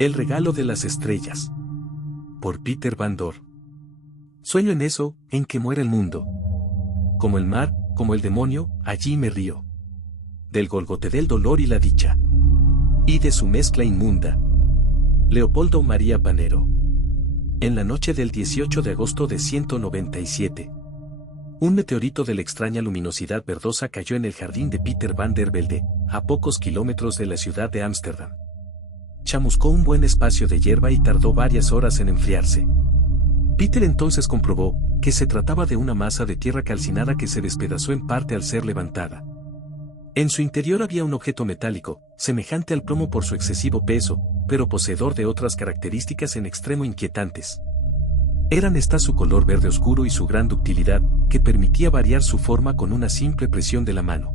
El regalo de las estrellas. Por Peter Van Dorn. Sueño en eso, en que muere el mundo. Como el mar, como el demonio, allí me río. Del golgote del dolor y la dicha. Y de su mezcla inmunda. Leopoldo María Panero. En la noche del 18 de agosto de 197. Un meteorito de la extraña luminosidad verdosa cayó en el jardín de Peter van der Velde, a pocos kilómetros de la ciudad de Ámsterdam. Chamuscó un buen espacio de hierba y tardó varias horas en enfriarse. Peter entonces comprobó que se trataba de una masa de tierra calcinada que se despedazó en parte al ser levantada. En su interior había un objeto metálico, semejante al plomo por su excesivo peso, pero poseedor de otras características en extremo inquietantes. Eran estas su color verde oscuro y su gran ductilidad, que permitía variar su forma con una simple presión de la mano.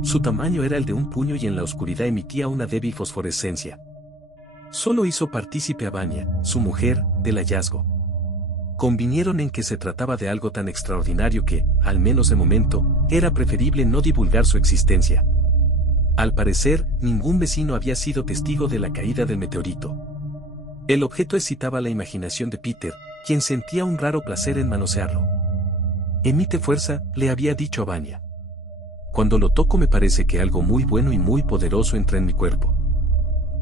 Su tamaño era el de un puño y en la oscuridad emitía una débil fosforescencia. Solo hizo partícipe a Vanya, su mujer, del hallazgo. Convinieron en que se trataba de algo tan extraordinario que, al menos de momento, era preferible no divulgar su existencia. Al parecer, ningún vecino había sido testigo de la caída del meteorito. El objeto excitaba la imaginación de Peter, quien sentía un raro placer en manosearlo. Emite fuerza, le había dicho a Vanya. Cuando lo toco me parece que algo muy bueno y muy poderoso entra en mi cuerpo.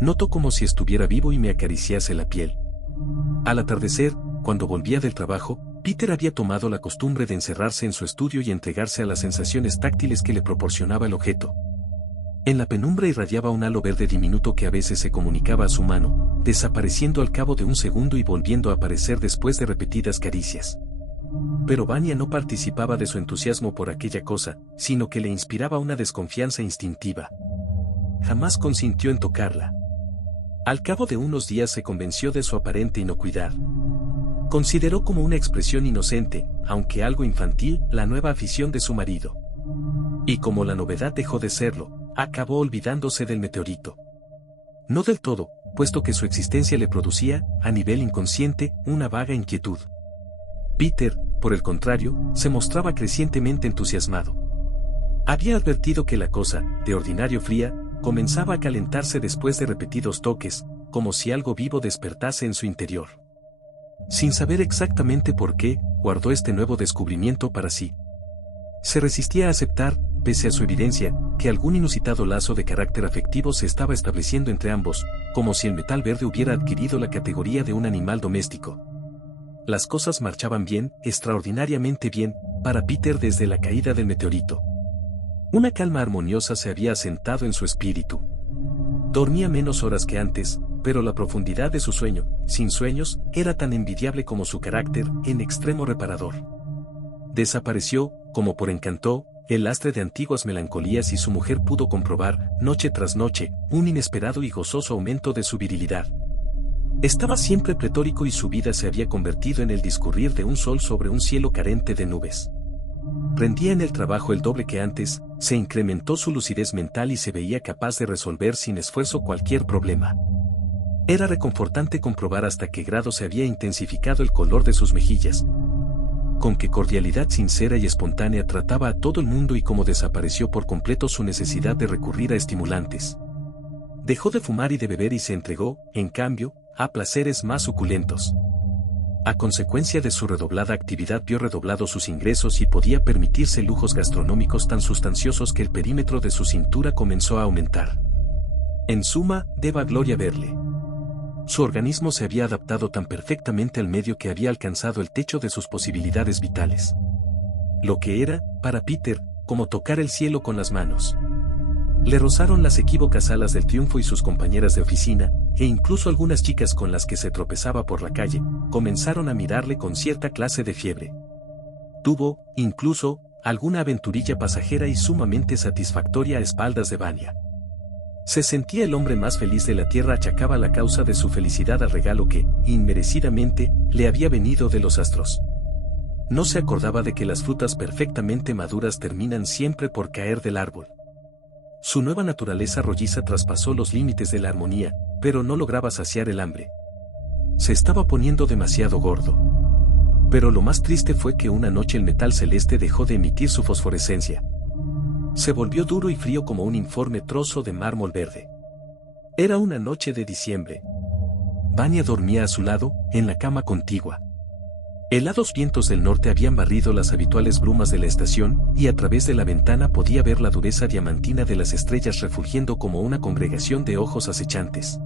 Noto como si estuviera vivo y me acariciase la piel. Al atardecer, cuando volvía del trabajo, Peter había tomado la costumbre de encerrarse en su estudio y entregarse a las sensaciones táctiles que le proporcionaba el objeto. En la penumbra irradiaba un halo verde diminuto que a veces se comunicaba a su mano, desapareciendo al cabo de un segundo y volviendo a aparecer después de repetidas caricias. Pero Vanya no participaba de su entusiasmo por aquella cosa, sino que le inspiraba una desconfianza instintiva. Jamás consintió en tocarla. Al cabo de unos días se convenció de su aparente inocuidad. Consideró como una expresión inocente, aunque algo infantil, la nueva afición de su marido. Y como la novedad dejó de serlo, acabó olvidándose del meteorito. No del todo, puesto que su existencia le producía, a nivel inconsciente, una vaga inquietud. Peter, por el contrario, se mostraba crecientemente entusiasmado. Había advertido que la cosa, de ordinario fría, comenzaba a calentarse después de repetidos toques, como si algo vivo despertase en su interior. Sin saber exactamente por qué, guardó este nuevo descubrimiento para sí. Se resistía a aceptar, pese a su evidencia, que algún inusitado lazo de carácter afectivo se estaba estableciendo entre ambos, como si el metal verde hubiera adquirido la categoría de un animal doméstico. Las cosas marchaban bien, extraordinariamente bien, para Peter desde la caída del meteorito. Una calma armoniosa se había asentado en su espíritu. Dormía menos horas que antes, pero la profundidad de su sueño, sin sueños, era tan envidiable como su carácter, en extremo reparador. Desapareció, como por encanto, el lastre de antiguas melancolías y su mujer pudo comprobar, noche tras noche, un inesperado y gozoso aumento de su virilidad. Estaba siempre pletórico y su vida se había convertido en el discurrir de un sol sobre un cielo carente de nubes. Rendía en el trabajo el doble que antes, se incrementó su lucidez mental y se veía capaz de resolver sin esfuerzo cualquier problema. Era reconfortante comprobar hasta qué grado se había intensificado el color de sus mejillas. Con qué cordialidad sincera y espontánea trataba a todo el mundo y cómo desapareció por completo su necesidad de recurrir a estimulantes. Dejó de fumar y de beber y se entregó, en cambio, a placeres más suculentos. A consecuencia de su redoblada actividad vio redoblados sus ingresos y podía permitirse lujos gastronómicos tan sustanciosos que el perímetro de su cintura comenzó a aumentar. En suma, deba gloria verle. Su organismo se había adaptado tan perfectamente al medio que había alcanzado el techo de sus posibilidades vitales. Lo que era, para Peter, como tocar el cielo con las manos. Le rozaron las equívocas alas del triunfo y sus compañeras de oficina, e incluso algunas chicas con las que se tropezaba por la calle, comenzaron a mirarle con cierta clase de fiebre. Tuvo, incluso, alguna aventurilla pasajera y sumamente satisfactoria a espaldas de Vanya. Se sentía el hombre más feliz de la tierra, achacaba la causa de su felicidad al regalo que, inmerecidamente, le había venido de los astros. No se acordaba de que las frutas perfectamente maduras terminan siempre por caer del árbol. Su nueva naturaleza rolliza traspasó los límites de la armonía, pero no lograba saciar el hambre. Se estaba poniendo demasiado gordo. Pero lo más triste fue que una noche el metal celeste dejó de emitir su fosforescencia. Se volvió duro y frío como un informe trozo de mármol verde. Era una noche de diciembre. Vanya dormía a su lado, en la cama contigua. Helados vientos del norte habían barrido las habituales brumas de la estación, y a través de la ventana podía ver la dureza diamantina de las estrellas refulgiendo como una congregación de ojos acechantes.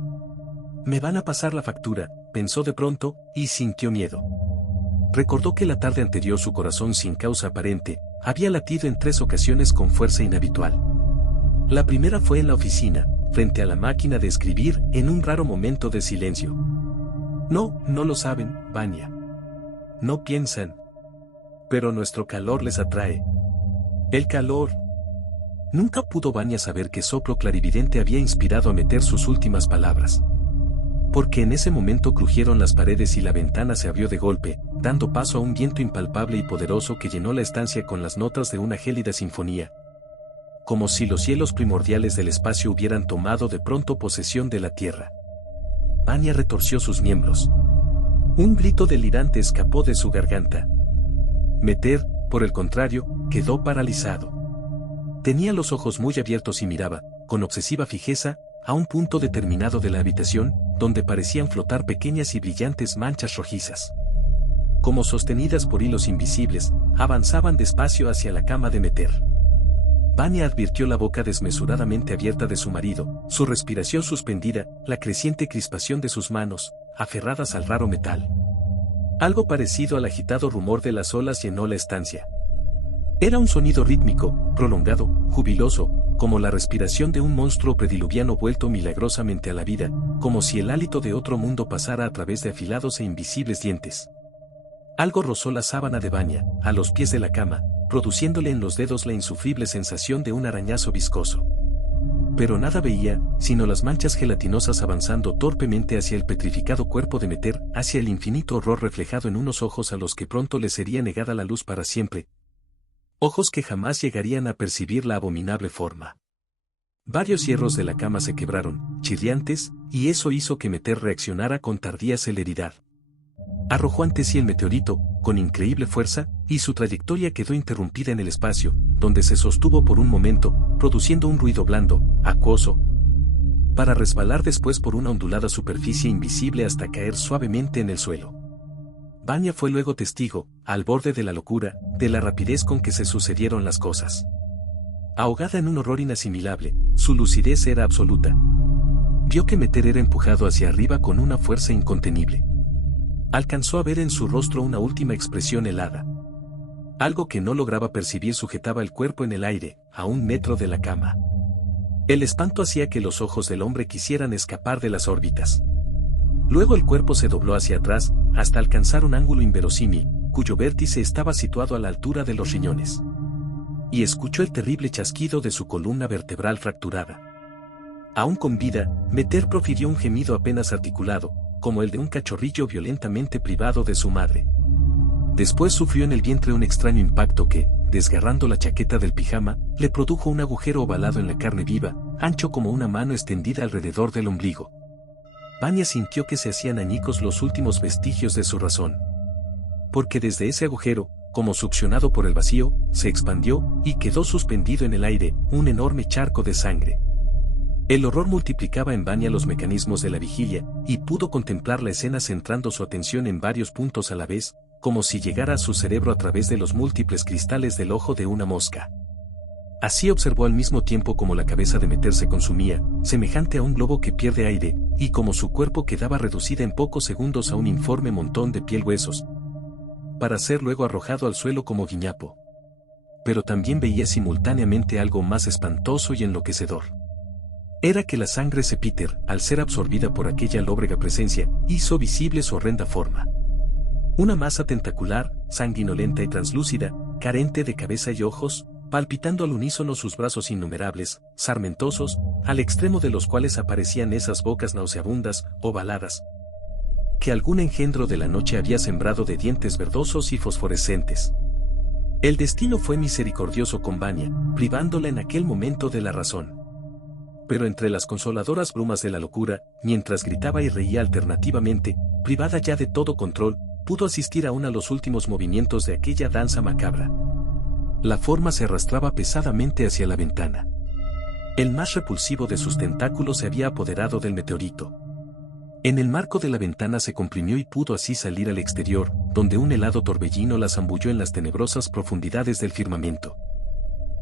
«Me van a pasar la factura», pensó de pronto, y sintió miedo. Recordó que la tarde anterior su corazón sin causa aparente, había latido en 3 ocasiones con fuerza inhabitual. La primera fue en la oficina, frente a la máquina de escribir, en un raro momento de silencio. No lo saben, Vanya. No piensan. Pero nuestro calor les atrae. El calor. Nunca pudo Vanya saber qué soplo clarividente había inspirado a meter sus últimas palabras. Porque en ese momento crujieron las paredes y la ventana se abrió de golpe, dando paso a un viento impalpable y poderoso que llenó la estancia con las notas de una gélida sinfonía. Como si los cielos primordiales del espacio hubieran tomado de pronto posesión de la tierra. Vanya retorció sus miembros. Un grito delirante escapó de su garganta. Meter, por el contrario, quedó paralizado. Tenía los ojos muy abiertos y miraba, con obsesiva fijeza, a un punto determinado de la habitación, donde parecían flotar pequeñas y brillantes manchas rojizas. Como sostenidas por hilos invisibles, avanzaban despacio hacia la cama de Meter. Vanya advirtió la boca desmesuradamente abierta de su marido, su respiración suspendida, la creciente crispación de sus manos, aferradas al raro metal. Algo parecido al agitado rumor de las olas llenó la estancia. Era un sonido rítmico, prolongado, jubiloso, como la respiración de un monstruo prediluviano vuelto milagrosamente a la vida, como si el hálito de otro mundo pasara a través de afilados e invisibles dientes. Algo rozó la sábana de Vanya, a los pies de la cama, produciéndole en los dedos la insufrible sensación de un arañazo viscoso. Pero nada veía, sino las manchas gelatinosas avanzando torpemente hacia el petrificado cuerpo de Meter, hacia el infinito horror reflejado en unos ojos a los que pronto les sería negada la luz para siempre. Ojos que jamás llegarían a percibir la abominable forma. Varios hierros de la cama se quebraron, chirriantes, y eso hizo que Meter reaccionara con tardía celeridad. Arrojó ante sí el meteorito, con increíble fuerza, y su trayectoria quedó interrumpida en el espacio, donde se sostuvo por un momento, produciendo un ruido blando, acuoso, para resbalar después por una ondulada superficie invisible hasta caer suavemente en el suelo. Vanya fue luego testigo, al borde de la locura, de la rapidez con que se sucedieron las cosas. Ahogada en un horror inasimilable, su lucidez era absoluta. Vio que Meter era empujado hacia arriba con una fuerza incontenible. Alcanzó a ver en su rostro una última expresión helada. Algo que no lograba percibir sujetaba el cuerpo en el aire, a 1 metro de la cama. El espanto hacía que los ojos del hombre quisieran escapar de las órbitas. Luego el cuerpo se dobló hacia atrás, hasta alcanzar un ángulo inverosímil, cuyo vértice estaba situado a la altura de los riñones. Y escuchó el terrible chasquido de su columna vertebral fracturada. Aún con vida, Meter profirió un gemido apenas articulado, como el de un cachorrillo violentamente privado de su madre. Después sufrió en el vientre un extraño impacto que, desgarrando la chaqueta del pijama, le produjo un agujero ovalado en la carne viva, ancho como una mano extendida alrededor del ombligo. Vanya sintió que se hacían añicos los últimos vestigios de su razón. Porque desde ese agujero, como succionado por el vacío, se expandió, y quedó suspendido en el aire, un enorme charco de sangre. El horror multiplicaba en Vanya los mecanismos de la vigilia, y pudo contemplar la escena centrando su atención en varios puntos a la vez, como si llegara a su cerebro a través de los múltiples cristales del ojo de una mosca. Así observó al mismo tiempo como la cabeza de Meter se consumía, semejante a un globo que pierde aire, y como su cuerpo quedaba reducida en pocos segundos a un informe montón de piel-huesos, para ser luego arrojado al suelo como guiñapo. Pero también veía simultáneamente algo más espantoso y enloquecedor. Era que la sangre de Peter, al ser absorbida por aquella lóbrega presencia, hizo visible su horrenda forma. Una masa tentacular, sanguinolenta y translúcida, carente de cabeza y ojos, palpitando al unísono sus brazos innumerables, sarmentosos, al extremo de los cuales aparecían esas bocas nauseabundas, ovaladas, que algún engendro de la noche había sembrado de dientes verdosos y fosforescentes. El destino fue misericordioso con Vanya, privándola en aquel momento de la razón. Pero entre las consoladoras brumas de la locura, mientras gritaba y reía alternativamente, privada ya de todo control, pudo asistir aún a los últimos movimientos de aquella danza macabra. La forma se arrastraba pesadamente hacia la ventana. El más repulsivo de sus tentáculos se había apoderado del meteorito. En el marco de la ventana se comprimió y pudo así salir al exterior, donde un helado torbellino la zambulló en las tenebrosas profundidades del firmamento.